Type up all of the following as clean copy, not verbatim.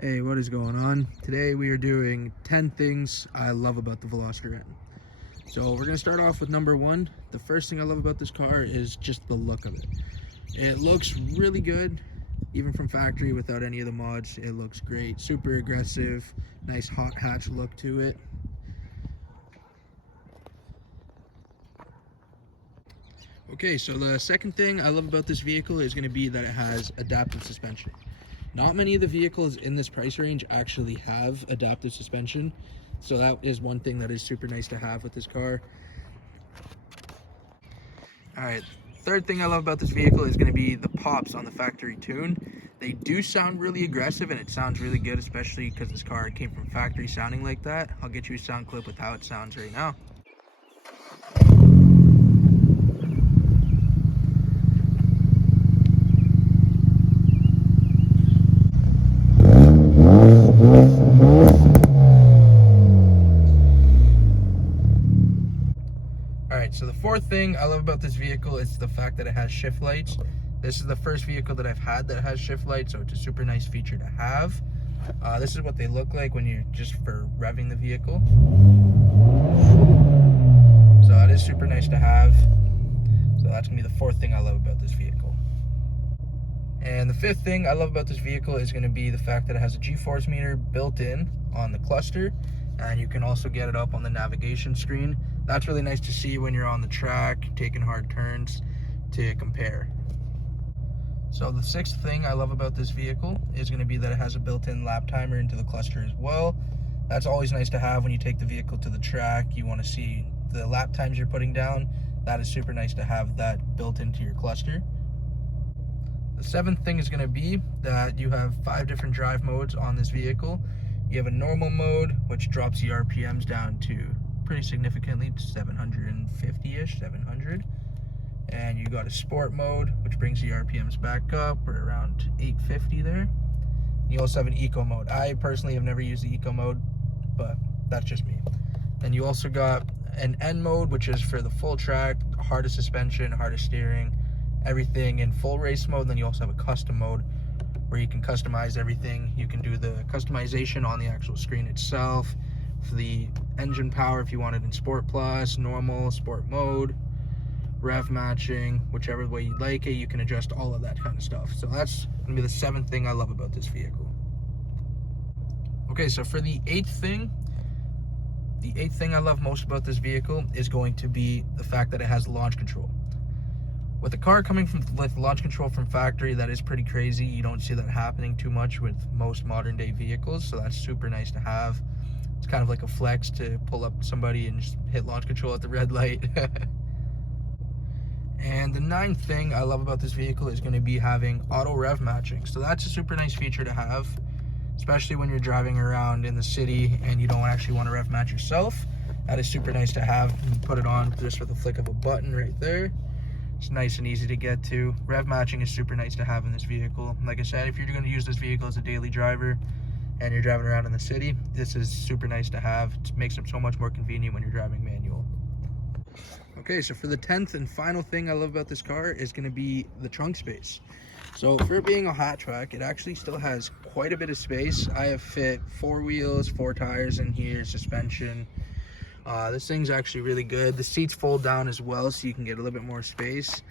Hey, what is going on? Today we are doing 10 things I love about the Veloster N. So we're going to start off with number one. The first thing I love about this car is just the look of it. It looks really good, even from factory without any of the mods. It looks great, super aggressive, nice hot hatch look to it. Okay, so the second thing I love about this vehicle is going to be that it has adaptive suspension. Not many of the vehicles in this price range actually have adaptive suspension, so that is one thing that is super nice to have with this car. All right, third thing I love about this vehicle is going to be the pops on the factory tune. They do sound really aggressive, and it sounds really good, especially because this car came from factory sounding like that. I'll get you a sound clip with how it sounds right now. Alright, so the fourth thing I love about this vehicle is the fact that it has shift lights. This is the first vehicle that I've had that has shift lights, so it's a super nice feature to have. This is what they look like when you're just for revving the vehicle. So it is super nice to have. So that's going to be the fourth thing I love about this vehicle. And the fifth thing I love about this vehicle is going to be the fact that it has a G-force meter built in on the cluster, and you can also get it up on the navigation screen. That's really nice to see when you're on the track, taking hard turns, to compare. So the sixth thing I love about this vehicle is going to be that it has a built-in lap timer into the cluster as well. That's always nice to have when you take the vehicle to the track. You want to see the lap times you're putting down. That is super nice to have that built into your cluster. The seventh thing is going to be that you have 5 different drive modes on this vehicle. You have a normal mode, which drops the RPMs down to pretty significantly, to 750-ish, 700. And you got a sport mode, which brings the RPMs back up, or around 850 there. You also have an eco mode. I personally have never used the eco mode, but that's just me. Then you also got an N mode, which is for the full track, hardest suspension, hardest steering, everything in full race mode. Then you also have a custom mode where you can customize everything. You can do the customization on the actual screen itself. For the engine power, if you want it in Sport Plus, normal, sport mode, rev matching, whichever way you like it, you can adjust all of that kind of stuff. So that's gonna be the seventh thing I love about this vehicle. Okay, so for the eighth thing I love most about this vehicle is going to be the fact that it has launch control. With a car coming with launch control from factory, that is pretty crazy. You don't see that happening too much with most modern day vehicles, so that's super nice to have. It's kind of like a flex to pull up somebody and just hit launch control at the red light. And the ninth thing I love about this vehicle is going to be having auto rev matching. So that's a super nice feature to have, especially when you're driving around in the city and you don't actually want to rev match yourself. That is super nice to have. You put it on just with a flick of a button right there. It's nice and easy to get to. Rev matching is super nice to have in this vehicle. Like I said, if you're going to use this vehicle as a daily driver and you're driving around in the city, this is super nice to have. It makes it so much more convenient when you're driving manual. Okay, so for the 10th and final thing I love about this car is going to be the trunk space. So for it being a hatchback, it actually still has quite a bit of space. I have fit 4 wheels, 4 tires in here, suspension. This thing's actually really good. The seats fold down as well, so you can get a little bit more space.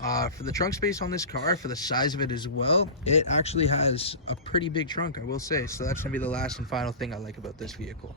For the trunk space on this car, for the size of it as well, it actually has a pretty big trunk, I will say. So that's going to be the last and final thing I like about this vehicle.